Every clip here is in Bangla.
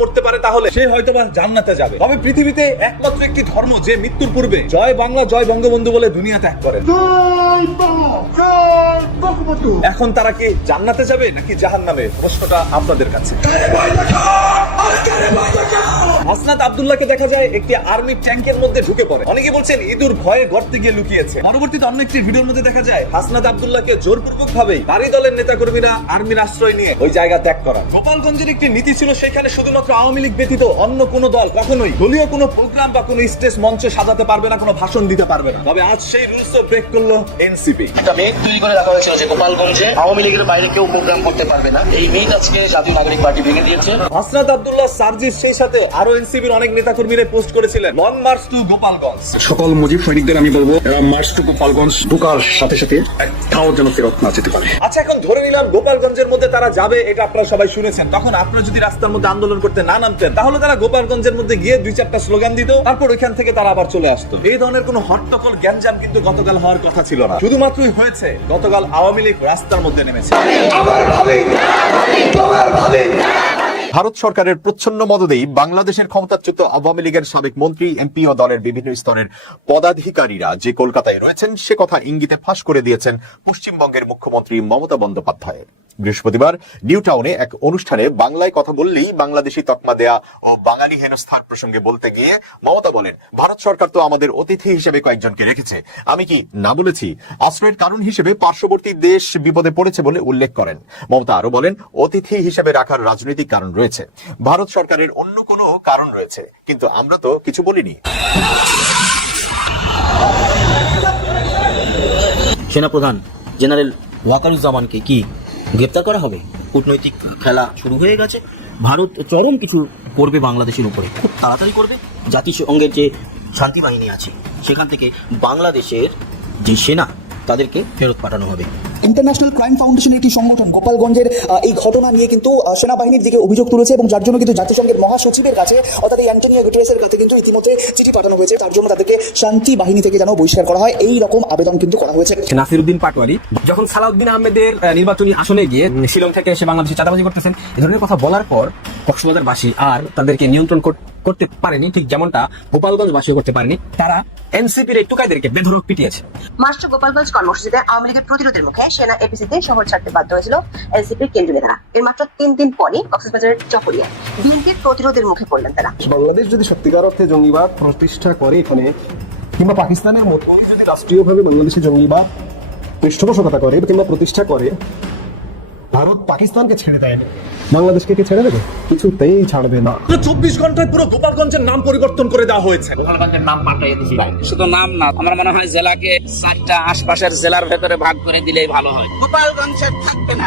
মরতে পারে তাহলে? সে হয়তো বা জান্নাতে যাবে। তবে পৃথিবীতে একমাত্র একটি ধর্ম যে মৃত্যুর পূর্বে জয় বাংলা জয় বঙ্গবন্ধু বলে দুনিয়া ত্যাগ করে। এখন তারা কি জান্নাতে যাবে নাকি জাহান্নামে? প্রশ্নটা আপনাদের কাছে। হাসনাত আব্দুল্লাহকে দেখা যায় একটি আর্মি ট্যাঙ্কের মধ্যে ঢুকে পড়ে। অনেকে বলছেন ইঁদুর ভয়ে গর্তে গিয়ে লুকিয়েছে। পরবর্তীতে অন্য একটি ভিডিওর মধ্যে দেখা যায় হাসনাত আব্দুল্লাহকে জোরপূর্বক ভাবে তারই দলের নেতা কর্মীরা আর্মির আশ্রয় নিয়ে ওই জায়গা ত্যাগ করা গোপালগঞ্জের একটি নীতি ছিল সেখানে শুধুমাত্র আওয়ামী লীগ ব্যতীত অন্য কোনো দল কখনোই দলীয় কোনো প্রোগ্রাম বা কোনো স্টেজ মঞ্চে সাজাতে পারবে না কোনো ভাষণ দিতে পারবে না। তবে আজ সেই রুলস ব্রেক করল এনসিপি একটা মেঘ তৈরি করে রাখা হয়েছিল যে গোপালগঞ্জে। আওয়ামী লীগের বাইরে কেউ প্রোগ্রাম করতে পারবে না। এই মেঘ আজকে জাতীয় নাগরিক পার্টি ভেঙে দিয়েছে। হাসনাত আব্দুল্লাহ সার্জিস সেই সাথে আরও এনসিবির অনেক নেতা কর্মীরা পোস্ট করেছিলেন। Long march to Gopalganj. সকল মুজিব সৈনিকদের আমি বলব এরা মার্চ টু গোপালগঞ্জ ঢোকার সাথে সাথে একটাও যেন ফেরত না যেতে পারে। আচ্ছা এখন ধরে নিলাম গোপালগঞ্জের মধ্যে তারা যাবে এটা আপনারা সবাই শুনেছেন। তখন আপনারা যদি রাস্তার মধ্যে আন্দোলন করতে না নামতেন তাহলে তারা গোপালগঞ্জের মধ্যে গিয়ে দুই চারটা স্লোগান দিত তারপর ওইখান থেকে তারা আবার চলে আসতো। এই ধরনের কোনো হট্টকল গ্যাঞ্জাম কিন্তু গতকাল হওয়ার কথা ছিল না। শুধুমাত্রই হয়েছে গতকাল আওয়ামী লীগ রাস্তার মধ্যে নেমেছে। ভারত সরকারের প্রচ্ছন্ন মদদেই বাংলাদেশের ক্ষমতাচ্যুত আওয়ামী লীগের সাবেক মন্ত্রী এমপি ও দলের বিভিন্ন স্তরের পদাধিকারীরা যে কলকাতায় রয়েছেন সে কথা ইঙ্গিতে ফাঁস করে দিয়েছেন পশ্চিমবঙ্গের মুখ্যমন্ত্রী মমতা বন্দ্যোপাধ্যায় বৃহস্পতিবার নিউ টাউনে এক অনুষ্ঠানে বাংলায় কথা বললেই বাংলাদেশি তকমা দেয়া ও বাঙালি হেনস্থার প্রসঙ্গে বলতে গিয়ে মমতা বলেন, ভারত সরকার তো আমাদের অতিথি হিসেবে কয়েকজনকে রেখেছে। আমি কি না বলেছি? আশ্রয়ের কারণ হিসেবে পার্শ্ববর্তী দেশ বিপদে পড়েছে বলে উল্লেখ করেন। মমতা আরও বলেন, অতিথি হিসেবে রাখার রাজনৈতিক কারণ রয়েছে। ভারত সরকারের অন্য কোনো কারণ রয়েছে, কিন্তু আমরা তো কিছু বলিনি। সেনাপ্রধান জেনারেল ওয়াকারুজ্জামানকে কি গ্রেপ্তার করা হবে। কূটনৈতিক খেলা শুরু হয়ে গেছে। ভারত চরম কিছু করবে বাংলাদেশের উপরে। খুব তাড়াতাড়ি করবে। জাতিসংঘের যে শান্তি বাহিনী আছে, সেখান থেকে বাংলাদেশের যে সেনা তাদেরকে ফেরত পাঠানো হবে। ইন্টারন্যাশনাল ক্রাইম ফাউন্ডেশন একটি সংগঠন গোপালগঞ্জের এই ঘটনা নিয়ে কিন্তু সেনাবাহিনীর দিকে অভিযোগ তুলেছে এবং যার জন্য কিন্তু জাতিসংঘের মহাসচিবের কাছে অর্থাৎ এই অ্যান্টনিও গুটেরেসের কাছে কিন্তু ইতিমধ্যে চিঠি পাঠানো হয়েছে। তার জন্য তাদেরকে শান্তি বাহিনী থেকে যেন বহিষ্কার করা হয়। এই রকম আবেদন কিন্তু করা হয়েছে। নাসিরুদ্দিন পাটোয়ারি যখন সালাউদ্দিন আহমেদের নির্বাচনী আসনে গিয়ে শিলং থেকে এসে বাংলাদেশে চাঁদাবাজি করতেছেন এ ধরনের কথা বলার পর কক্সবাজারবাসী আর তাদেরকে নিয়ন্ত্রণ করতে পারেনি ঠিক যেমনটা গোপালগঞ্জবাসীও করতে পারেনি তারা এনসিপির এই টুকাইদেরকে বেধরক পিটিয়েছে। মাস্টার গোপালগঞ্জ কর্মসূচিতে আওয়ামী লীগের প্রতিরোধের মুখে সেনা এপিসিতে শহর ছাড়তে বাধ্য হয়েছিল এনসিপির কেন্দ্রীয় নেতারা। এর মাত্র তিন দিন পরই কক্সবাজারের চকরিয়ায় বিএনপির প্রতিরোধের মুখে পড়লেন তারা। বাংলাদেশ যদি সত্যিকার অর্থে জঙ্গিবাদ প্রতিষ্ঠা করে এখানে কিংবা পাকিস্তানের মতো যদি রাষ্ট্রীয়ভাবে বাংলাদেশে জঙ্গিবাদ পৃষ্ঠপোষকতা করে কিংবা প্রতিষ্ঠা করে ভারত পাকিস্তানকে ছেড়ে দেয়নি। বাংলাদেশকে কি ছেড়ে দেবে? কিছুতেই ছাড়বে না। চব্বিশ ঘন্টায় পুরো গোপালগঞ্জের নাম পরিবর্তন করে দেওয়া হয়েছে। গোপালগঞ্জের নাম পাল্টাই দিয়েছি শুধু নাম না আমার মনে হয় জেলাকে চারটা আশপাশের জেলার ভেতরে ভাগ করে দিলেই ভালো হয়। গোপালগঞ্জের থাকবে না।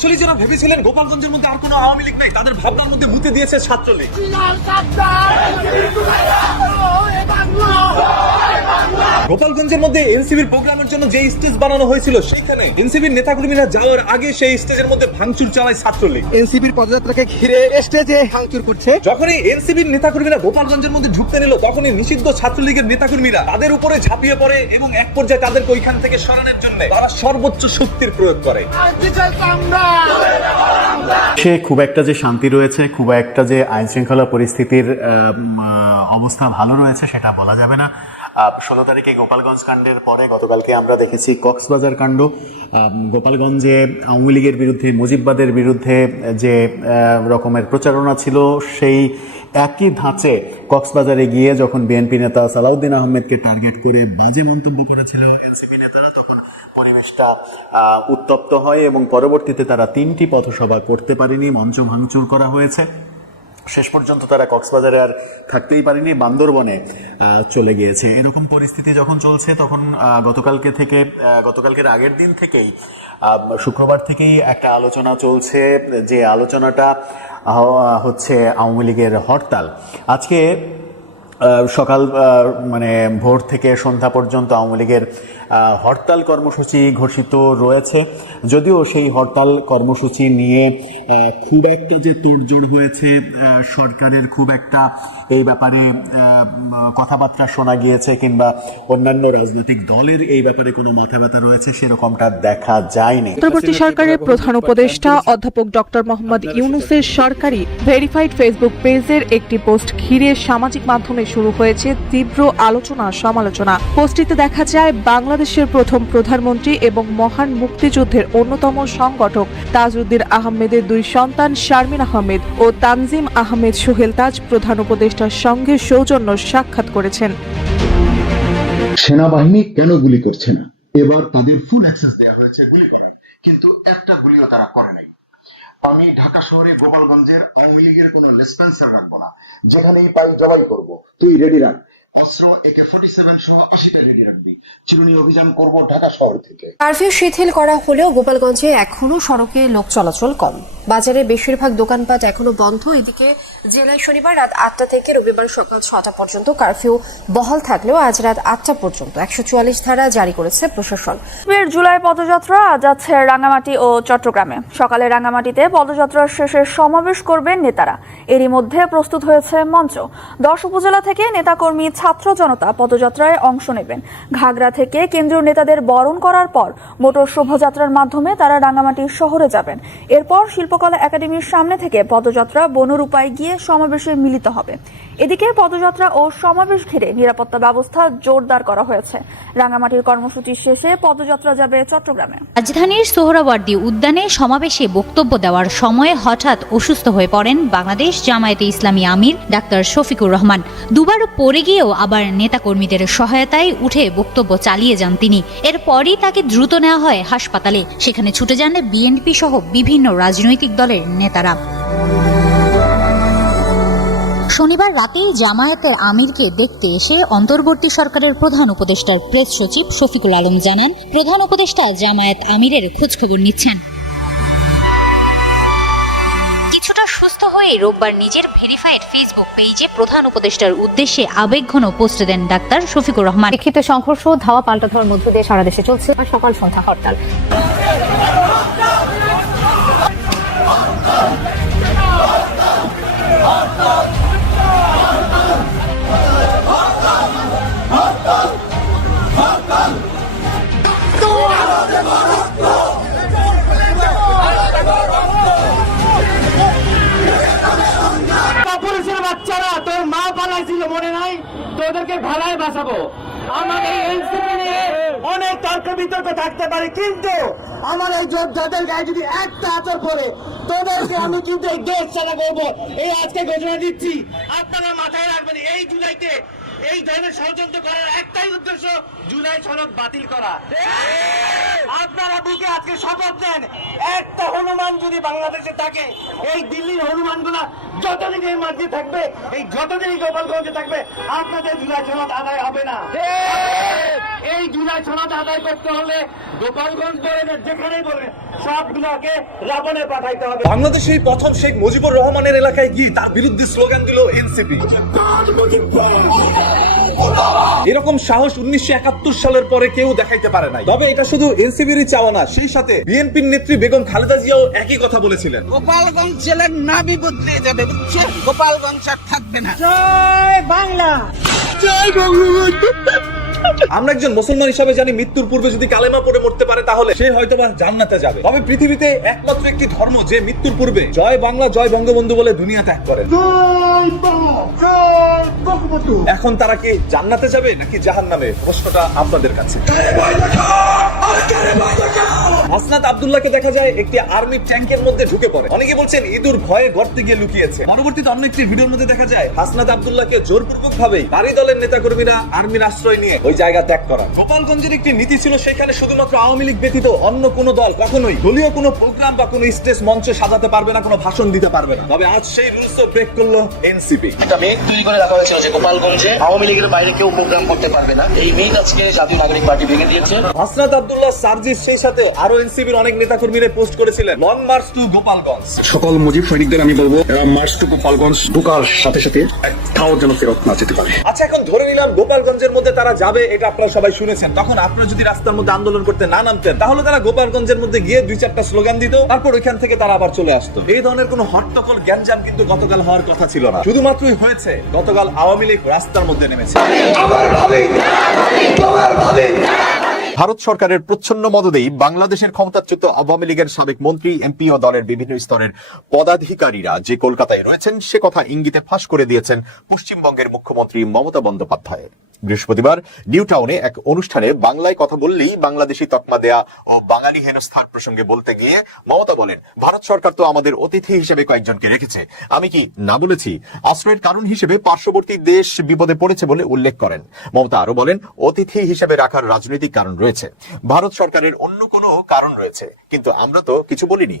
আসলে যারা ভেবেছিলেন গোপালগঞ্জের মধ্যে আর কোনো আওয়ামী লীগ নাই তাদের ভাবনার মধ্যে মুতে দিয়েছে ছাত্রলীগ। গোপালগঞ্জের মধ্যে এনসিবির প্রোগ্রামের জন্য যে স্টেজ বানানো হয়েছিল সেখানে এনসিবির নেতাকর্মীরা যাওয়ার আগে সেই স্টেজের মধ্যে ভাঙচুর চালায় ছাত্রলীগ। এনসিপির পদযাত্রাকে ঘিরে স্টেজে ভাঙচুর করছে। যখনই এনসিবির নেতাকর্মীরা গোপালগঞ্জের মধ্যে ঢুকতে নিল তখনই নিষিদ্ধ ছাত্রলীগের নেতাকর্মীরা তাদের উপরে ঝাঁপিয়ে পড়ে এবং এক পর্যায়ে তাদেরকে ওইখান থেকে সরানোর জন্য তারা সর্বোচ্চ শক্তির প্রয়োগ করে। সে খুব একটা যে শান্তি রয়েছে, খুব একটা যে আইন শৃঙ্খলা পরিস্থিতির অবস্থা ভালো রয়েছে সেটা বলা যাবে না। ষোলো তারিখে গোপালগঞ্জ কাণ্ডের পরে গতকালকে আমরা দেখেছি কক্সবাজার কাণ্ড। গোপালগঞ্জে আওয়ামী লীগের বিরুদ্ধে, মুজিববাদের বিরুদ্ধে যে রকমের প্রচারণা ছিল, সেই একই ধাঁচে কক্সবাজারে গিয়ে যখন বিএনপি নেতা সালাউদ্দিন আহমেদকে টার্গেট করে বাজে মন্তব্য করেছিল পরিবেশটা উত্তপ্ত হয় এবং পরবর্তীতে তারা তিনটি পথসভা করতে পারেনি, মঞ্চ ভাঙচুর করা হয়েছে। শেষ পর্যন্ত তারা কক্সবাজারে আর থাকতেই পারেনি, বান্দরবনে চলে গিয়েছে। এরকম পরিস্থিতি যখন চলছে, তখন গতকালকে থেকে গতকালকের আগের দিন থেকেই শুক্রবার থেকেই একটা আলোচনা চলছে, যে আলোচনাটা হচ্ছে আওয়ামী লীগের হরতাল। আজকে সকাল মানে ভোর থেকে সন্ধ্যা পর্যন্ত আওয়ামী লীগের হরতাল কর্মসূচি ঘোষিত রয়েছে। যদিও সেই হরতাল কর্মসূচি নিয়ে খুব একটা যে তোড়জোড় হয়েছে সরকারের খুব একটা এই ব্যাপারে কথাবার্তা শোনা গিয়েছে কিংবা অন্যান্য রাজনৈতিক দলের এই ব্যাপারে কোনো মাথা ব্যথা রয়েছে সেরকমটা দেখা যায়নি। অন্তর্বর্তী সরকারের প্রধান উপদেষ্টা অধ্যাপক ডক্টর মোহাম্মদ ইউনুসের সরকারি ভেরিফাইড ফেসবুক পেজের একটি পোস্ট ঘিরে সামাজিক মাধ্যমে শুরু হয়েছে তীব্র আলোচনা সমালোচনা পোস্টটিতে দেখা যায় বাংলাদেশের প্রথম প্রধানমন্ত্রী এবং মহান মুক্তিযুদ্ধের অন্যতম সংগঠক তাজউদ্দিন আহমেদের দুই সন্তান শারমিন আহমেদ ও তানজিম আহমেদ সোহেল তাজ প্রধান উপদেষ্টার সঙ্গে সৌজন্য সাক্ষাৎ করেছেন। সেনাবাহিনী কেন গুলি করছে না? এবার তাদের ফুল অ্যাক্সেস দেওয়া হয়েছে গুলি করার কিন্তু একটা গুলিও তারা করে নাই। আমি ঢাকা শহরে গোপালগঞ্জের আওয়ামী লীগের কোনো লেসপেন্সার রাখব না। যেখানেই পাই জবাই করব। তুই রেডি রাখ। অস্ত্র একে ফোর্টি সেভেন সহ আশিটা রেডি রাখবি। চিরুনি অভিযান করব ঢাকা শহর থেকে। কারফিউ শিথিল করা হলেও গোপালগঞ্জে এখনও সড়কে লোক চলাচল কম। বাজারে বেশিরভাগ দোকানপাট এখনও বন্ধ। এদিকে জেলায় শনিবার রাত আটটা থেকে রবিবার সকাল ছটা পর্যন্ত কারফিউ বহাল থাকলেও আজ রাত আটটা পর্যন্ত। একশো চুয়াল্লিশ ধারা জারি করেছে প্রশাসন। জুলাই পদযাত্রা আজ যাচ্ছে রাঙামাটি ও চট্টগ্রামে। সকালে রাঙামাটিতে পদযাত্রার শেষে সমাবেশ করবেন নেতারা। এরই মধ্যে প্রস্তুত হয়েছে মঞ্চ। দশ উপজেলা থেকে নেতাকর্মী ছাত্র জনতা পদযাত্রায় অংশ নেবেন। ঘাগড়া থেকে কেন্দ্রীয় নেতাদের বরণ করার পর মোটর শোভাযাত্রার মাধ্যমে তারা রাঙামাটি শহরে যাবেন। এরপর শিল্পকলা একাডেমির সামনে থেকে পদযাত্রা বনরূপায় গিয়ে সমাবেশে মিলিত হবে। এদিকে পদযাত্রা ও সমাবেশ ঘিরে নিরাপত্তা ব্যবস্থা জোরদার করা হয়েছে। রাঙামাটির কর্মসূচি শেষে পদযাত্রা যাবে চট্টগ্রামে। রাজধানীর সোহরাওয়ার্দী উদ্যানে সমাবেশে বক্তব্য দেওয়ার সময় হঠাৎ অসুস্থ হয়ে পড়েন বাংলাদেশ জামায়াতে ইসলামী আমির ডাক্তার শফিকুর রহমান। দুবার পড়ে গিয়েও আবার নেতাকর্মীদের সহায়তায় উঠে বক্তব্য চালিয়ে যান তিনি। এরপরই তাকে দ্রুত নেওয়া হয় হাসপাতালে। সেখানে ছুটে যান বিএনপি সহ বিভিন্ন রাজনৈতিক দলের নেতারা। শনিবার রাতেই জামায়াতের আমিরকে দেখতে এসে অন্তর্বর্তী সরকারের প্রধান উপদেষ্টার প্রেস সচিব শফিকুল আলম জানান, প্রধান উপদেষ্টা জামায়াত আমিরের খোঁজখবর নিচ্ছেন। হয়ে রোববার নিজের ভেরিফাইড ফেসবুক পেজে প্রধান উপদেষ্টার উদ্দেশ্যে আবেগঘন পোস্ট দেন ডাক্তার শফিকুর রহমান। লিখিত সংঘর্ষ, ধাওয়া, পাল্টা ধাওয়ার মধ্য দিয়ে সারা দেশে চলছে সকাল সন্ধ্যা হরতাল। মনে নাই তোদেরকে ভালাই বাঁচাবো। আমার এই এনসিপি নিয়ে অনেক তর্ক বিতর্ক থাকতে পারে, কিন্তু আমার এই যোদ্ধাদের গায়ে যদি একটা আচর পড়ে, তোদেরকে আমি কিন্তু এই দেশ ছাড়া করব। এই আজকে ঘোষণা দিচ্ছি, আপনারা মাথায় রাখবেন, এই জুলাইতে এই ধরনের ষড়যন্ত্র করার একটাই উদ্দেশ্য জুলাই সড়ক বাতিল করা। আপনারা বুকে আজকে শপথ নেন একটা হনুমান যদি বাংলাদেশে থাকে এই দিল্লির হনুমানগুলা যতদিন এই মাঝে থাকবে এই যতদিন গোপালগঞ্জে থাকবে আপনাদের জুলাই সনদ আদায় হবে না। এই জুলাই সনদ আদায় করতে হলে গোপালগঞ্জ বলেন যেখানেই বলেন সবগুলোকে রাবণে পাঠাইতে হবে। বাংলাদেশে প্রথম শেখ মুজিবুর রহমানের এলাকায় গিয়ে তার বিরুদ্ধে স্লোগান দিল এনসিপি। এরকম সাহস উনিশশো একাত্তর সালের পরে কেউ দেখাইতে পারে নাই। তবে এটা শুধু এনসিবিরই চাওয়া না সেই সাথে বিএনপির নেত্রী বেগম খালেদা জিয়াও একই কথা বলেছিলেন। গোপালগঞ্জ জেলার নামই বদলে যাবে বুঝছেন? গোপালগঞ্জ আর থাকবে না। জয় বাংলা! জয় বঙ্গবন্ধু আমরা একজন মুসলমান হিসাবে জানি মৃত্যুর পূর্বে যদি কালেমা পড়ে মরতে পারে তাহলে সে হয়তো বা জান্নাতে যাবে। তবে পৃথিবীতে একমাত্র একটি ধর্ম যে মৃত্যুর পূর্বে জয় বাংলা জয় বঙ্গবন্ধু বলে দুনিয়া ত্যাগ করে। এখন তারা কি জান্নাতে যাবে নাকি জাহান নামে প্রশ্নটা আপনাদের কাছে। হাসনাত আব্দুল্লাহকে দেখা যায় একটি আর্মি ট্যাঙ্কের মধ্যে ঢুকে পড়ে। অনেকে বলছেন ইঁদুর ভয়ে গর্তে গিয়ে লুকিয়েছে। পরবর্তীতে অন্য একটি ভিডিওর মধ্যে দেখা যায় হাসনাত আব্দুল্লাহকে জোরপূর্বক ভাবে নারী দলের নেতা কর্মীরা আর্মির আশ্রয় নিয়ে ওই জায়গা ত্যাগ করা। গোপালগঞ্জের একটি নীতি ছিল সেখানে শুধুমাত্র আওয়ামী লীগ ব্যতীত অন্য কোনো দল কখনোই দলীয় কোনো প্রোগ্রাম বা কোনো স্টেজ মঞ্চে সাজাতে পারবে না কোনো ভাষণ দিতে পারবে না। তবে আজ সেই রুলস ব্রেক করল এনসিপি একটা মেদ তৈরি করে রাখা হয়েছিল যে গোপালগঞ্জে আওয়ামী লীগের বাইরে কেউ প্রোগ্রাম করতে পারবে না। এই মেদ আজকে জাতীয় নাগরিক পার্টি ভেঙে দিয়েছে। হাসনাত আব্দুল্লাহ সার্জিস সেই সাথে আরও এনসিবির অনেক নেতাকর্মীরা পোস্ট করেছিলেন লং মার্চ টু গোপালগঞ্জ সকল মুজিব সৈনিকদের আমি বলব এরা মার্চ টু গোপালগঞ্জ ঢোকার সাথে সাথে একটাও যেন ফেরত না যেতে পারে। আচ্ছা এখন ধরে নিলাম গোপালগঞ্জের মধ্যে তারা যাবে এটা আপনারা সবাই শুনেছেন। তখন আপনারা যদি রাস্তার মধ্যে আন্দোলন করতে না নামতেন, তাহলে তারা গোপালগঞ্জের মধ্যে গিয়ে দুই চারটা স্লোগান দিত, তারপর ওইখান থেকে তারা আবার চলে আসতো। এই ধরনের কোনো হট্টকল জ্ঞানজাম কিন্তু গতকাল হওয়ার কথা ছিল না। শুধুমাত্রই হয়েছে, গতকাল আওয়ামী লীগ রাস্তার মধ্যে নেমেছে। ভারত সরকারের প্রচ্ছন্ন মদদেই বাংলাদেশের ক্ষমতাচ্যুত আওয়ামী লীগের সাবেক মন্ত্রী, এমপি ও দলের বিভিন্ন স্তরের পদাধিকারীরা যে কলকাতায় রয়েছেন, সে কথা ইঙ্গিতে ফাঁস করে দিয়েছেন পশ্চিমবঙ্গের মুখ্যমন্ত্রী মমতা বন্দ্যোপাধ্যায় বৃহস্পতিবার নিউ টাউনে এক অনুষ্ঠানে বাংলায় কথা বললেই বাংলাদেশি তকমা দেয়া ও বাঙালি হেনস্থার প্রসঙ্গে বলতে গিয়ে মমতা বলেন, ভারত সরকার তো আমাদের অতিথি হিসেবে কয়েকজনকে রেখেছে। আমি কি না বলেছি? আশ্রয়ের কারণ হিসেবে পার্শ্ববর্তী দেশ বিপদে পড়েছে বলে উল্লেখ করেন। মমতা আরও বলেন, অতিথি হিসেবে রাখার রাজনৈতিক কারণ রয়েছে। ভারত সরকারের অন্য কোনো কারণ রয়েছে, কিন্তু আমরা তো কিছু বলিনি।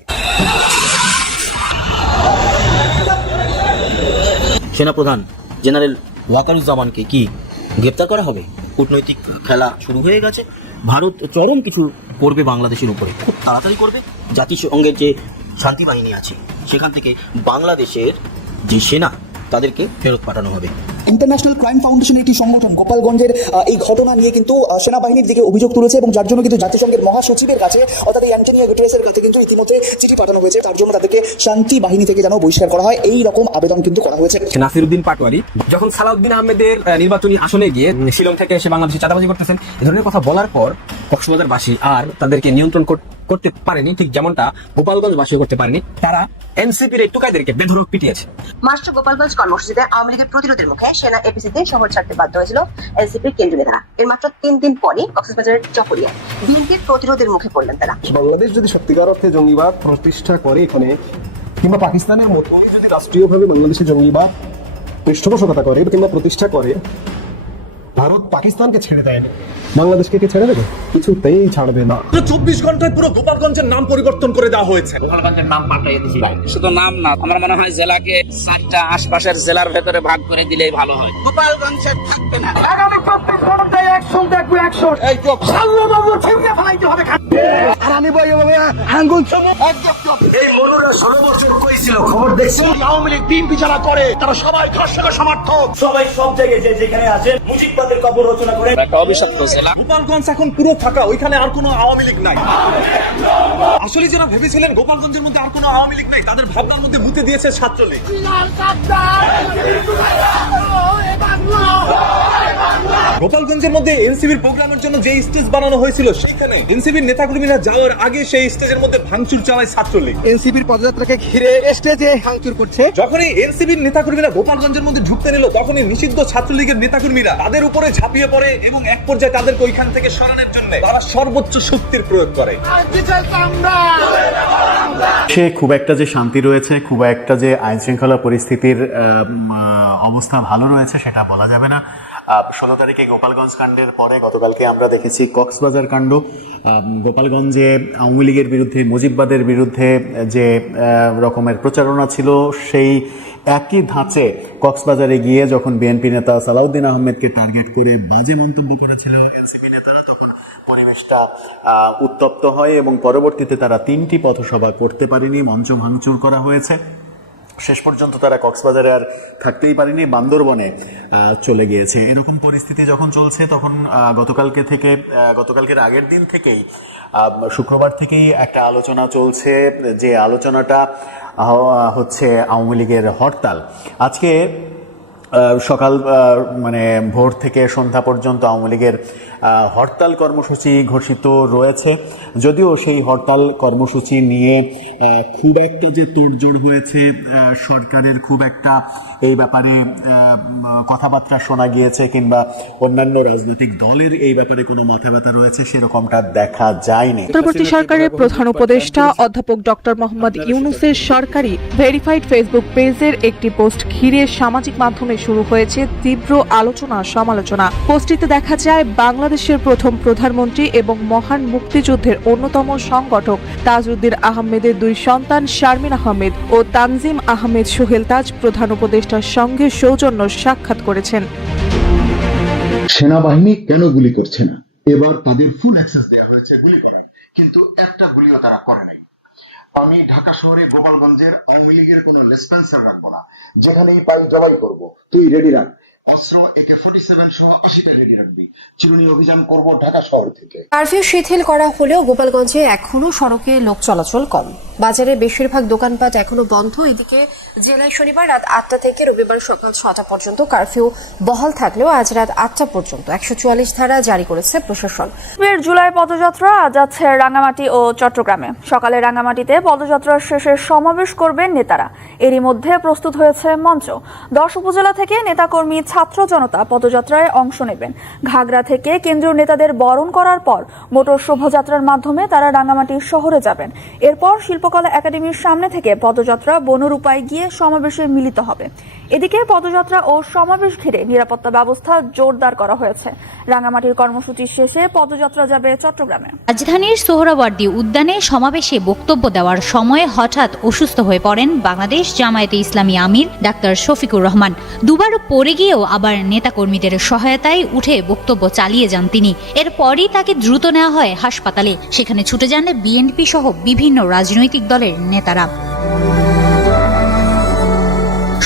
সেনাপ্রধান জেনারেল ওয়াকারুজ্জামানকে কি গ্রেপ্তার করা হবে। কূটনৈতিক খেলা শুরু হয়ে গেছে। ভারত চরম কিছু করবে বাংলাদেশের উপরে। খুব তাড়াতাড়ি করবে। জাতিসংঘের যে শান্তি বাহিনী আছে, সেখান থেকে বাংলাদেশের যে সেনা তাদেরকে ফেরত পাঠানো হবে। ইন্টারন্যাশনাল ক্রাইম ফাউন্ডেশনের একটি সংগঠন গোপালগঞ্জের এই ঘটনা নিয়ে কিন্তু সেনাবাহিনীর দিকে অভিযোগ তুলেছে এবং যার জন্য কিন্তু জাতিসংঘের মহাসচিবের কাছে অর্থাৎ এই অ্যান্টনিও গুটেরেসের কাছে কিন্তু ইতিমধ্যে চিঠি পাঠানো হয়েছে। তার জন্য তাদেরকে শান্তি বাহিনী থেকে যেন বহিষ্কার করা হয়। এই রকম আবেদন কিন্তু করা হয়েছে। নাসিরুদ্দিন পাটোয়ারি যখন সালাউদ্দিন আহমেদের নির্বাচনী আসনে গিয়ে শিলং থেকে এসে বাংলাদেশে চাঁদাবাজি করতেছেন এ ধরনের কথা বলার পর কক্সবাজারবাসী আর তাদেরকে নিয়ন্ত্রণ কর- করতে পারেনি ঠিক যেমনটা গোপালগঞ্জবাসীও করতে পারেনি তারা এনসিপির এই টুকাইদেরকে বেধরক পিটিয়েছে। টু গোপালগঞ্জ কর্মসূচিতে আওয়ামী লীগের প্রতিরোধের মুখে সেনা এপিসিতে শহর ছাড়তে বাধ্য হয়েছিল এনসিপির কেন্দ্রীয় নেতারা। এর মাত্র তিন দিন পরই কক্সবাজারের চকরিয়ায় বিএনপির প্রতিরোধের মুখে পড়লেন তারা। বাংলাদেশ যদি সত্যিকার অর্থে জঙ্গিবাদ প্রতিষ্ঠা করে এখানে কিংবা পাকিস্তানের মতোই যদি রাষ্ট্রীয়ভাবে বাংলাদেশে জঙ্গিবাদ পৃষ্ঠপোষকতা করে কিংবা প্রতিষ্ঠা করে ভারত পাকিস্তানকে ছেড়ে দেয়নি। বাংলাদেশকে কি ছেড়ে দেবে? কিছুতেই ছাড়বে না। চব্বিশ ঘন্টায় পুরো গোপালগঞ্জের নাম পরিবর্তন করে দেওয়া হয়েছে। গোপালগঞ্জের নাম পাল্টাই দিয়েছি শুধু নাম না আমার মনে হয় জেলাকে চারটা আশপাশের জেলার ভেতরে ভাগ করে দিলেই ভালো হয়। গোপালগঞ্জের থাকবে না। আগামী চব্বিশ ঘন্টায় একশো দেখব একশো। এই চোখ সাল্লবাবু ছেড়ে ফেলাইতে হবে আর আমি বই আঙ্গুল এই মনুরা ষোলো বছর কইছিল খবর দেখছি আওয়ামী লীগ যারা করে তারা সবাই ধর্ষকের সমর্থক। সবাই সব জায়গায় যে যেখানে আছেন মুজিববাদের কবর রচনা করে একটা অভিশপ্ত জেলা গোপালগঞ্জ এখন পুরো ফাঁকা ওইখানে আর কোনো আওয়ামী লীগ নাই। আসলে যারা ভেবেছিলেন গোপালগঞ্জের মধ্যে আর কোনো আওয়ামী লীগ নাই তাদের ভাবনার মধ্যে বুঝতে দিয়েছে ছাত্রলীগ। গোপালগঞ্জের মধ্যে এনসিবির প্রোগ্রামের জন্য যে স্টেজ বানানো হয়েছিল সেখানে এনসিবির নেতাকর্মীরা যাওয়ার আগে সেই স্টেজের মধ্যে ভাঙচুর চালায় ছাত্রলীগ। এনসিপির পদযাত্রাকে ঘিরে স্টেজে ভাঙচুর করছে। যখনই এনসিবির নেতাকর্মীরা গোপালগঞ্জের মধ্যে ঢুকতে নিল তখনই নিষিদ্ধ ছাত্রলীগের নেতাকর্মীরা তাদের উপরে ঝাঁপিয়ে পড়ে এবং এক পর্যায়ে তাদেরকে ওইখান থেকে সরানোর জন্য তারা সর্বোচ্চ শক্তির প্রয়োগ করে। সে খুব একটা যে শান্তি রয়েছে খুব একটা যে আইন শৃঙ্খলা পরিস্থিতির আহ, অবস্থা ভালো রয়েছে সেটা বলা যাবে না। ষোলো তারিখে গোপালগঞ্জ কাণ্ডের পরে গতকালকে আমরা দেখেছি কক্সবাজার কাণ্ড। গোপালগঞ্জে আওয়ামী লীগের বিরুদ্ধে, মুজিববাদের বিরুদ্ধে যে রকমের প্রচারণা ছিল, সেই একই ধাঁচে কক্সবাজারে গিয়ে যখন বিএনপি নেতা সালাউদ্দিন আহমেদকে টার্গেট করে বাজে মন্তব্য করেছিল তখন পরিবেশটা উত্তপ্ত হয় এবং পরবর্তীতে তারা তিনটি পথসভা করতে পারেনি, মঞ্চ ভাঙচুর করা হয়েছে। শেষ পর্যন্ত তারা কক্সবাজারে আর থাকতেই পারেনি, বান্দরবনে চলে গিয়েছে। এরকম পরিস্থিতি যখন চলছে, তখন গতকালকে থেকে গতকালকের আগের দিন থেকেই শুক্রবার থেকেই একটা আলোচনা চলছে, যে আলোচনাটা হচ্ছে আওয়ামী লীগের হরতাল। আজকে সকাল মানে ভোর থেকে সন্ধ্যা পর্যন্ত আওয়ামী লীগের হরতাল কর্মসূচি ঘোষিত রয়েছে। যদিও সেই হরতাল কর্মসূচি নিয়ে খুব একটা যে তোড়জোড় হয়েছে সরকারের খুব একটা এই ব্যাপারে কথাবার্তা শোনা গিয়েছে কিংবা অন্যান্য রাজনৈতিক দলের এই ব্যাপারে কোনো মাথা ব্যথা রয়েছে সেরকমটা দেখা যায়নি। অন্তর্বর্তী সরকারের প্রধান উপদেষ্টা অধ্যাপক ডক্টর মোহাম্মদ ইউনুসের সরকারি ভেরিফাইড ফেসবুক পেজের একটি পোস্ট ঘিরে সামাজিক মাধ্যমে শুরু হয়েছে তীব্র আলোচনা সমালোচনা। পোস্টটিতে দেখা যায় বাংলাদেশের প্রথম প্রধানমন্ত্রী এবং মহান মুক্তিযুদ্ধের অন্যতম সংগঠক তাজউদ্দিন আহমেদের দুই সন্তান শারমিন আহমেদ ও তানজিম আহমেদ সোহেল তাজ প্রধান উপদেষ্টার সঙ্গে সৌজন্য সাক্ষাৎ করেছেন। সেনাবাহিনী কেন গুলি করছে না? এবার তাদের ফুল অ্যাক্সেস দেওয়া হয়েছে গুলি করার। কিন্তু একটা গুলিও তারা করে নাই। আমি ঢাকা শহরে গোপালগঞ্জের আওয়ামী লীগের কোনো লেসপেন্সার রাখব না। যেখানেই পাই জবাই করব। তুই রেডি রাখ। অস্ত্র একে ফোর্টি সেভেন সহ আশিটা রেডি রাখবি। চিরুনি অভিযান করব ঢাকা শহর থেকে। কারফিউ শিথিল করা হলেও গোপালগঞ্জে এখনও সড়কে লোক চলাচল কম। বাজারে বেশিরভাগ দোকানপাট এখনও বন্ধ। এদিকে জেলায় শনিবার রাত আটটা থেকে রবিবার সকাল ছটা পর্যন্ত কারফিউ বহাল থাকলেও আজ রাত আটটা পর্যন্ত। একশো চুয়াল্লিশ ধারা জারি করেছে প্রশাসন। এর জুলাই পদযাত্রা আজ যাচ্ছে রাঙ্গামাটি ও চট্টগ্রামে। সকালে রাঙ্গামাটিতে পদযাত্রার শেষে সমাবেশ করবেন নেতারা। এরই মধ্যে প্রস্তুত হয়েছে মঞ্চ। দশ উপজেলা থেকে নেতাকর্মী ছাত্র জনতা পদযাত্রায় অংশ নেবেন। ঘাগড়া থেকে কেন্দ্রীয় নেতাদের বরণ করার পর মোটর শোভাযাত্রার মাধ্যমে তারা রাঙ্গামাটি শহরে যাবেন। এরপর শিল্পকলা একাডেমির সামনে থেকে পদযাত্রা বনরূপায় গিয়ে সমাবেশে মিলিত হবে। এদিকে পদযাত্রা ও সমাবেশ ঘিরে নিরাপত্তা ব্যবস্থা জোরদার করা হয়েছে। রাঙ্গামাটির কর্মসূচি শেষে পদযাত্রা যাবে চট্টগ্রামে। রাজধানীর সোহরাওয়ার্দী উদ্যানে সমাবেশে বক্তব্য দেওয়ার সময় হঠাৎ অসুস্থ হয়ে পড়েন বাংলাদেশ জামায়াতে ইসলামী আমির ডাক্তার শফিকুর রহমান। দুবার পড়ে গিয়েও আবার নেতাকর্মীদের সহায়তায় উঠে বক্তব্য চালিয়ে যান তিনি। এরপরই তাকে দ্রুত নেওয়া হয় হাসপাতালে। সেখানে ছুটে যান বিএনপি সহ বিভিন্ন রাজনৈতিক দলের নেতারা।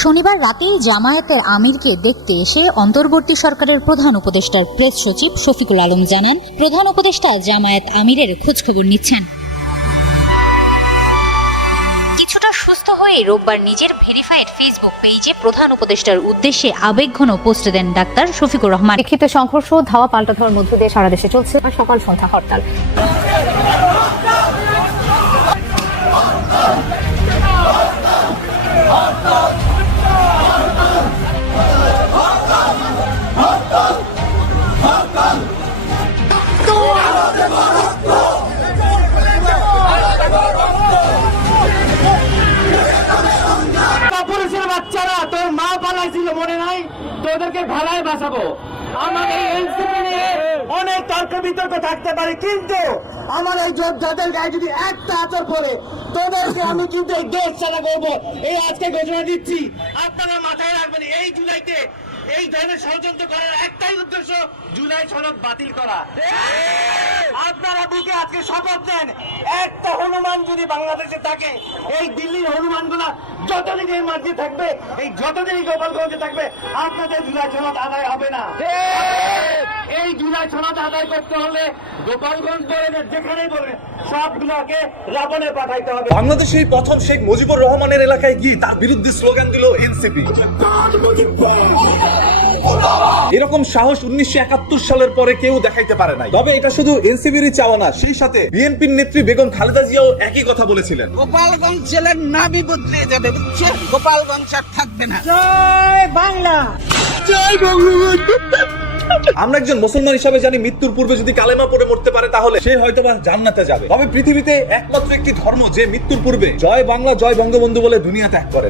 শনিবার রাতেই জামায়াতের আমিরকে দেখতে এসে অন্তর্বর্তী সরকারের প্রধান উপদেষ্টার প্রেস সচিব শফিকুল আলম জানান প্রধান উপদেষ্টা জামায়াত আমিরের খোঁজখবর নিচ্ছেন। কিছুটা সুস্থ হয়ে রোববার নিজের ভেরিফাইড ফেসবুক পেজে প্রধান উপদেষ্টার উদ্দেশ্যে আবেগঘন পোস্ট দেন ডাক্তার শফিকুর রহমান। লিখিত সংঘর্ষ ধাওয়া পাল্টা ধাওয়ার মধ্য দিয়ে সারা দেশে চলছে সকাল সন্ধ্যা হরতাল। কাপুরুষের তোদেরকে ভাড়ায় বাঁচাবো। আমাদের এনসিপি নিয়ে অনেক তর্ক বিতর্ক থাকতে পারে, কিন্তু আমার এই যোদ্ধাদের গায়ে যদি একটা আচর পড়ে, তোদেরকে আমি কিন্তু এই দেশ ছাড়া করব। এই আজকে ঘোষণা দিচ্ছি, আপনারা মাথায় রাখবেন, এই জুলাইতে এই ধরনের ষড়যন্ত্র করার একটাই উদ্দেশ্য জুলাই সনদ বাতিল করা। আপনারা বুকে আজকে শপথ দেন একটা হনুমান যদি বাংলাদেশে থাকে এই দিল্লির হনুমানগুলা যতদিন এই মাঝে থাকবে এই যতদিন এই গোপালগঞ্জে থাকবে আপনাদের জুলাই সনদ আদায় হবে না। এই জুলাই সনদ আদায় করতে হলে গোপালগঞ্জ বলে যেখানেই বলে সবগুলোকে রাবণে পাঠাইতে হবে। বাংলাদেশে প্রথম শেখ মুজিবুর রহমানের এলাকায় গিয়ে তার বিরুদ্ধে স্লোগান দিল এনসিপি। এরকম সাহস উনিশশো একাত্তর সালের পরে কেউ দেখাইতে পারে নাই। তবে এটা শুধু এনসিবিরই চাওয়া না সেই সাথে বিএনপির নেত্রী বেগম খালেদা জিয়াও একই কথা বলেছিলেন। গোপালগঞ্জ জেলার নামই বদলে যাবে বুঝছেন? গোপালগঞ্জ আর থাকবে না। জয় বাংলা। জয় বঙ্গবন্ধু আমরা একজন মুসলমান হিসাবে জানি মৃত্যুর পূর্বে যদি কালেমা পড়ে মরতে পারে তাহলে সে হয়তো বা জান্নাতে যাবে। তবে পৃথিবীতে একমাত্র একটি ধর্ম যে মৃত্যুর পূর্বে জয় বাংলা, জয় বঙ্গবন্ধু বলে দুনিয়া ত্যাগ করে।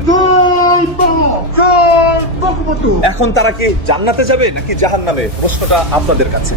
এখন তারা কি জান্নাতে যাবে নাকি জাহান নামে প্রশ্নটা আপনাদের কাছে।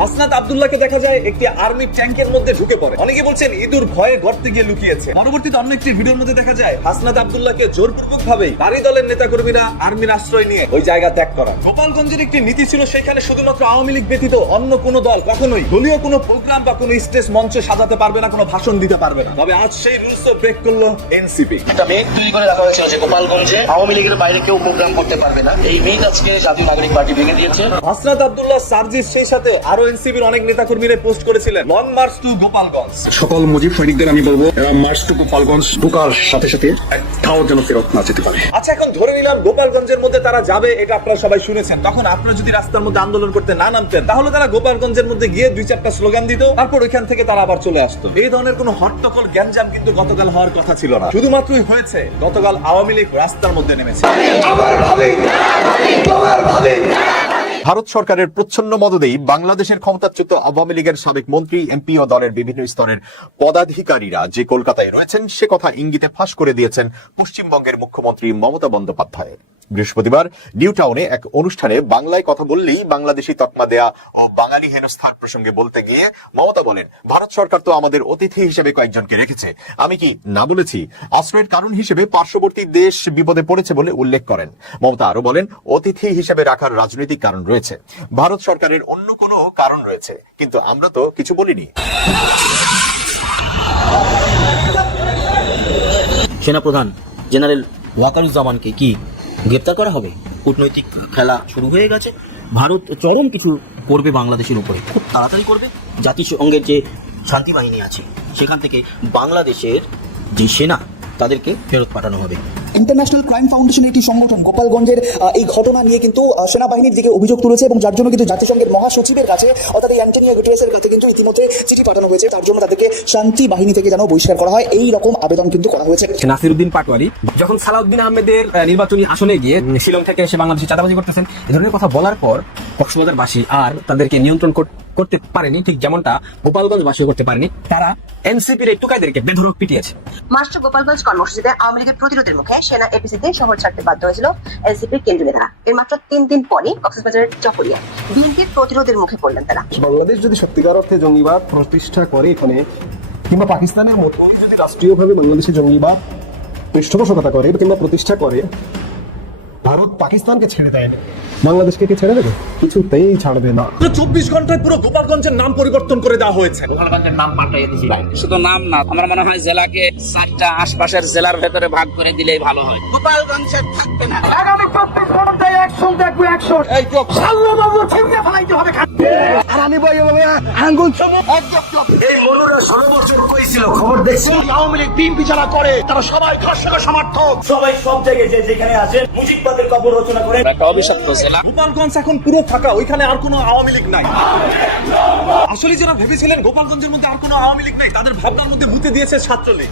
হাসনাত আব্দুল্লাহকে দেখা যায় একটি আর্মি ট্যাঙ্কের মধ্যে ঢুকে পড়ে। অনেকে বলছেন ইঁদুর ভয়ে গর্তে গিয়ে লুকিয়েছে। পরবর্তীতে অন্য একটি ভিডিওর মধ্যে দেখা যায় হাসনাত আব্দুল্লাহকে জোরপূর্বক ভাবে তারই দলের নেতা কর্মীরা আর্মির আশ্রয় নিয়ে ওই জায়গা ত্যাগ করা। গোপালগঞ্জের একটি নীতি ছিল সেখানে শুধুমাত্র আওয়ামী লীগ ব্যতীত অন্য কোনো দল কখনোই দলীয় কোনো প্রোগ্রাম বা কোনো স্টেজ মঞ্চে সাজাতে পারবে না কোনো ভাষণ দিতে পারবে না। তবে আজ সেই রুলস ব্রেক করল এনসিপি একটা মেঘ তৈরি করে রাখা হয়েছিল যে গোপালগঞ্জে আওয়ামী লীগের বাইরে কেউ প্রোগ্রাম করতে পারবে না। এই মেঘ আজকে জাতীয় নাগরিক পার্টি ভেঙে দিয়েছে। হাসনাত আব্দুল্লাহ সার্জিস সেই সাথে আরও এনসিবির অনেক নেতা কর্মীরা পোস্ট করেছিলেন লং মার্চ টু গোপালগঞ্জ সকল মুজিব সৈনিকদের আমি বলব এরা মার্চ টু গোপালগঞ্জ ঢোকার সাথে সাথে একটাও যেন ফেরত না যেতে পারে। আচ্ছা এখন ধরে নিলাম গোপালগঞ্জের মধ্যে তারা যাবে এটা আপনারা সবাই শুনেছেন। তখন আপনারা যদি রাস্তার মধ্যে আন্দোলন করতে না নামতেন, তাহলে তারা গোপালগঞ্জের মধ্যে গিয়ে দুই চারটা স্লোগান দিত, তারপর ওইখান থেকে তারা আবার চলে আসতো। এই ধরনের কোনো হট্টকল গ্যাঞ্জাম কিন্তু গতকাল হওয়ার কথা ছিল না। শুধুমাত্রই হয়েছে, গতকাল আওয়ামী লীগ রাস্তার মধ্যে নেমেছে। ভারত সরকারের প্রচ্ছন্ন মদদেই বাংলাদেশের ক্ষমতাচ্যুত আওয়ামী লীগের সাবেক মন্ত্রী, এমপি ও দলের বিভিন্ন স্তরের পদাধিকারীরা যে কলকাতায় রয়েছেন, সে কথা ইঙ্গিতে ফাঁস করে দিয়েছেন পশ্চিমবঙ্গের মুখ্যমন্ত্রী মমতা বন্দ্যোপাধ্যায় বৃহস্পতিবার নিউ টাউনে এক অনুষ্ঠানে বাংলায় কথা বললেই বাংলাদেশি তকমা দেয়া ও বাঙালি হেনস্থার প্রসঙ্গে বলতে গিয়ে মমতা বলেন, ভারত সরকার তো আমাদের অতিথি হিসেবে কয়েকজনকে রেখেছে। আমি কি না বলেছি? আশ্রয়ের কারণ হিসেবে পার্শ্ববর্তী দেশ বিপদে পড়েছে বলে উল্লেখ করেন। মমতা আরও বলেন, অতিথি হিসেবে রাখার রাজনৈতিক কারণ রয়েছে। ভারত সরকারের অন্য কোনো কারণ রয়েছে, কিন্তু আমরা তো কিছু বলিনি। সেনাপ্রধান জেনারেল ওয়াকারুজ্জামানকে কি গ্রেপ্তার করা হবে। কূটনৈতিক খেলা শুরু হয়ে গেছে। ভারত চরম কিছু করবে বাংলাদেশের উপরে। খুব তাড়াতাড়ি করবে। জাতিসংঘের যে শান্তি বাহিনী আছে, সেখান থেকে বাংলাদেশের যে সেনা, তাদেরকে ফেরত পাঠানো হবে। ইন্টারন্যাশনাল ক্রাইম ফাউন্ডেশন একটি সংগঠন গোপালগঞ্জের এই ঘটনা নিয়ে কিন্তু সেনাবাহিনীর দিকে অভিযোগ তুলেছে এবং যার জন্য কিন্তু জাতিসংঘের মহাসচিবের কাছে অর্থাৎ এই অ্যান্টনিও কাছে কিন্তু ইতিমধ্যে চিঠি পাঠানো হয়েছে। তার জন্য তাদেরকে শান্তি বাহিনী থেকে যেন বহিষ্কার করা হয়। এই রকম আবেদন কিন্তু করা হয়েছে। নাসিরুদ্দিন পাটোয়ারি যখন সালাউদ্দিন আহমেদের আহ, নির্বাচনী আসনে গিয়ে শিলং থেকে এসে বাংলাদেশে চাঁদাবাজি করতেছেন এ ধরনের কথা বলার পর কক্সবাজারবাসী আর তাদেরকে নিয়ন্ত্রণ কর- করতে পারেনি ঠিক যেমনটা গোপালগঞ্জবাসীও করতে পারেনি তারা এনসিপির এই টুকাইদেরকে বেধরক পিটিয়েছে। মাস্টার গোপালগঞ্জ কর্মসূচিতে আওয়ামী লীগের প্রতিরোধের মুখে সেনা এপিসিতে শহর ছাড়তে বাধ্য হয়েছিল এনসিপির কেন্দ্রীয় নেতারা। এর মাত্র তিন দিন পরই কক্সবাজারের চকরিয়া বিএনপির প্রতিরোধের মুখে পড়লেন তারা। বাংলাদেশ যদি সত্যিকার অর্থে জঙ্গিবাদ প্রতিষ্ঠা করে এখানে কিংবা পাকিস্তানের মতো যদি রাষ্ট্রীয়ভাবে বাংলাদেশে জঙ্গিবাদ পৃষ্ঠপোষকতা করে কিংবা প্রতিষ্ঠা করে ভারত পাকিস্তানকে ছেড়ে দেয় না। বাংলাদেশকে কি ছেড়ে দেবে? কিছুতেই ছাড়বে না। চব্বিশ ঘন্টায় পুরো গোপালগঞ্জের নাম পরিবর্তন করে দেওয়া হয়েছে। শুধু নাম না আমার মনে হয় জেলাকে চারটা আশপাশের জেলার ভেতরে ভাগ করে দিলেই ভালো হয়। গোপালগঞ্জের থাকবে না। আগামী চব্বিশ ঘন্টায় একশো দেখব একশো। এই চোখ বাবু ছেড়ে ফেলাইতে হবে আর আমি বই আঙ্গুল এই মনুরা ষোলো বছর খবর দেখছি? আওয়ামী লীগ যারা করে তারা সবাই কর্ষক সমর্থক। সবাই সব জায়গায় যে যেখানে আছেন মুজিববাদের কবর রচনা করে একটা অভিশপ্ত জেলা গোপালগঞ্জ এখন পুরো ফাঁকা ওইখানে আর কোনো আওয়ামী লীগ নাই। আসলে যারা ভেবেছিলেন গোপালগঞ্জের মধ্যে আর কোনো আওয়ামী লীগ নাই তাদের ভাবনার মধ্যে ভূতে দিয়েছে ছাত্রলীগ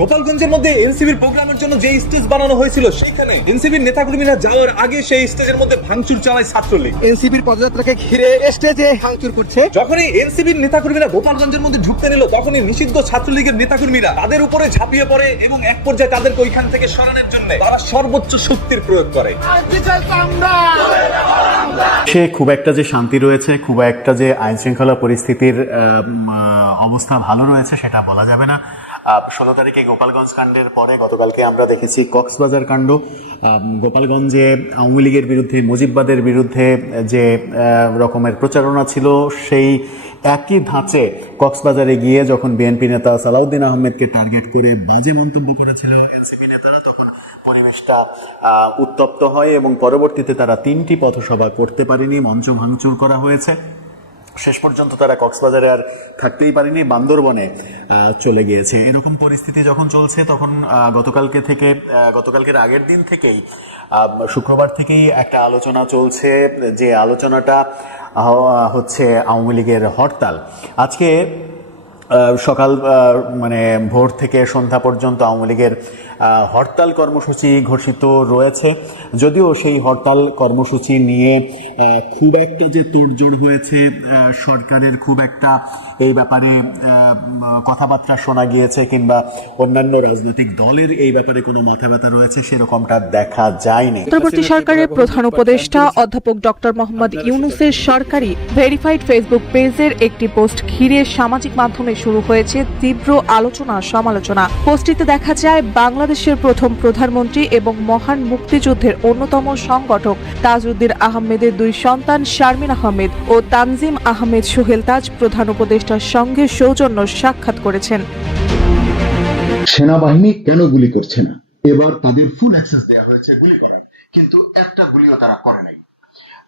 গোপালগঞ্জের মধ্যে এনসিবির প্রোগ্রামের জন্য যে স্টেজ বানানো হয়েছিল সেখানে এনসিবির নেতাকর্মীরা যাওয়ার আগে সেই স্টেজের মধ্যে ভাঙচুর চালায় ছাত্রলীগ। এনসিপির পদযাত্রাকে ঘিরে স্টেজে ভাঙচুর করছে। যখনই এনসিবির নেতাকর্মীরা গোপালগঞ্জের মধ্যে ঢুকতে নিল তখনই নিষিদ্ধ ছাত্রলীগের নেতাকর্মীরা তাদের উপরে ঝাঁপিয়ে পড়ে এবং এক পর্যায়ে তাদেরকে ওইখান থেকে সরানোর জন্য তারা সর্বোচ্চ শক্তির প্রয়োগ করে। সে খুব একটা যে শান্তি রয়েছে খুব একটা যে আইন শৃঙ্খলা পরিস্থিতির অবস্থা ভালো রয়েছে সেটা বলা যাবে না। ষোলো তারিখে গোপালগঞ্জ কাণ্ডের পরে গতকালকে আমরা দেখেছি কক্সবাজার কাণ্ড। গোপালগঞ্জে আওয়ামী লীগের বিরুদ্ধে, মুজিববাদের বিরুদ্ধে যে রকমের প্রচারণা ছিল, সেই একই ধাঁচে কক্সবাজারে গিয়ে যখন বিএনপি নেতা সালাউদ্দিন আহমেদকে টার্গেট করে বাজে মন্তব্য করেছিল তখন পরিবেশটা উত্তপ্ত হয় এবং পরবর্তীতে তারা তিনটি পথসভা করতে পারেনি, মঞ্চ ভাঙচুর করা হয়েছে। শেষ পর্যন্ত তারা কক্সবাজারে আর থাকতেই পারেনি, বান্দরবনে চলে গিয়েছে। এরকম পরিস্থিতি যখন চলছে, তখন গতকালকে থেকে গতকালকের আগের দিন থেকেই শুক্রবার থেকেই একটা আলোচনা চলছে, যে আলোচনাটা হচ্ছে আওয়ামী লীগের হরতাল। আজকে সকাল মানে ভোর থেকে সন্ধ্যা পর্যন্ত আওয়ামী লীগের হরতাল কর্মসূচি ঘোষিত রয়েছে। যদিও সেই হরতাল কর্মসূচি নিয়ে খুব একটা যে তোড়জোড় হয়েছে সরকারের খুব একটা এই ব্যাপারে কথাবার্তা শোনা গিয়েছে কিংবা অন্যান্য রাজনৈতিক দলের এই ব্যাপারে কোনো মাথা ব্যথা রয়েছে সেরকমটা দেখা যায়নি। অন্তর্বর্তী সরকারের প্রধান উপদেষ্টা অধ্যাপক ডক্টর মোহাম্মদ ইউনুসের সরকারি ভেরিফাইড ফেসবুক পেজের একটি পোস্ট ঘিরে সামাজিক মাধ্যমে শুরু হয়েছে তীব্র আলোচনা সমালোচনা পোস্টটিতে দেখা যায় বাংলাদেশের প্রথম প্রধানমন্ত্রী এবং মহান মুক্তিযুদ্ধের অন্যতম সংগঠক তাজউদ্দিন আহমেদের দুই সন্তান শারমিন আহমেদ ও তানজিম আহমেদ সোহেল তাজ প্রধান উপদেষ্টার সঙ্গে সৌজন্য সাক্ষাৎ করেছেন। সেনাবাহিনী কেন গুলি করছে না? এবার তাদের ফুল অ্যাক্সেস দেওয়া হয়েছে গুলি করার। কিন্তু একটা গুলিও তারা করে নাই।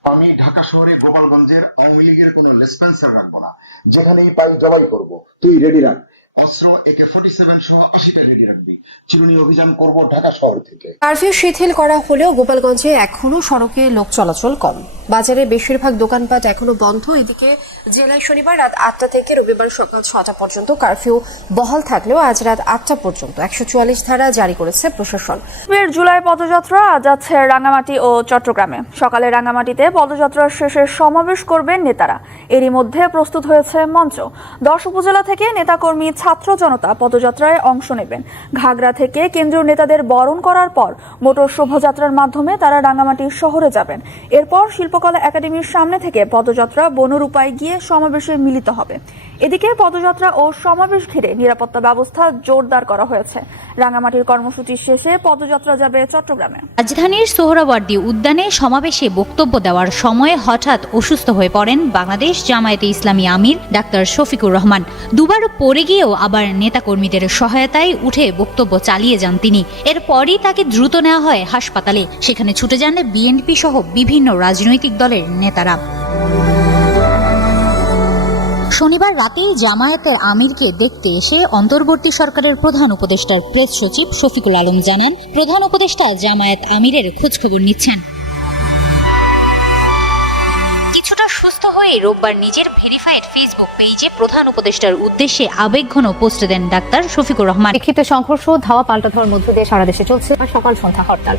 আমি ঢাকা শহরে গোপালগঞ্জের আওয়ামী লীগের কোনো লেসপেন্সার রাখব না। যেখানেই পাই জবাই করব। তুই রেডি রাখ। অস্ত্র একে ফোর্টি সেভেন সহ আশিটা রেডি রাখবি। চিরুনি অভিযান করব ঢাকা শহর থেকে। কারফিউ শিথিল করা হলেও গোপালগঞ্জে এখনও সড়কে লোক চলাচল কম। বাজারে বেশিরভাগ দোকানপাট এখনও বন্ধ। এদিকে জেলায় শনিবার রাত আটটা থেকে রবিবার সকাল ছটা পর্যন্ত কারফিউ বহাল থাকলেও আজ রাত আটটা পর্যন্ত একশো চুয়াল্লিশ ধারা জারি করেছে প্রশাসন। জুলাই পদযাত্রা আজ যাচ্ছে রাঙামাটি ও চট্টগ্রামে। সকালে রাঙামাটিতে পদযাত্রার শেষে সমাবেশ করবেন নেতারা। এরই মধ্যে প্রস্তুত হয়েছে মঞ্চ। দশ উপজেলা থেকে নেতাকর্মী, ছাত্র জনতা পদযাত্রায় অংশ নেবেন। ঘাগড়া থেকে কেন্দ্রীয় নেতাদের বরণ করার পর মোটর শোভাযাত্রার মাধ্যমে তারা রাঙ্গামাটি শহরে যাবেন। এরপর শিল্পকলা একাডেমির সামনে থেকে পদযাত্রা বনরূপায় গিয়ে সমাবেশে মিলিত হবে। এদিকে পদযাত্রা ও সমাবেশ ঘিরে নিরাপত্তা ব্যবস্থা জোরদার করা হয়েছে। রাঙ্গামাটির কর্মসূচি শেষে পদযাত্রা যাবে চট্টগ্রামে। রাজধানীর সোহরাওয়ার্দী উদ্যানে সমাবেশে বক্তব্য দেওয়ার সময় হঠাৎ অসুস্থ হয়ে পড়েন বাংলাদেশ জামায়াতে ইসলামী আমির ডাক্তার শফিকুর রহমান। দুবার পড়ে গিয়েও আবার নেতাকর্মীদের সহায়তায় উঠে বক্তব্য চালিয়ে যান তিনি। এরপরই তাকে দ্রুত নেওয়া হয় হাসপাতালে। সেখানে ছুটে যান বিএনপি সহ বিভিন্ন রাজনৈতিক দলের নেতারা। শনিবার রাতেই জামায়াতের আমিরকে দেখতে এসে অন্তর্বর্তী সরকারের প্রধান উপদেষ্টার প্রেস সচিব শফিকুল আলম জানান, প্রধান উপদেষ্টা জামায়াত আমিরের খোঁজখবর নিচ্ছেন। কিছুটা সুস্থ হয়ে রোববার নিজের ভেরিফাইড ফেসবুক পেজে প্রধান উপদেষ্টার উদ্দেশ্যে আবেগঘন পোস্ট দেন ডাক্তার শফিকুর রহমান। লিখিত সংঘর্ষ, ধাওয়া পাল্টা ধাওয়ার মধ্য দিয়ে সারা দেশে চলছে সকাল সন্ধ্যা হরতাল।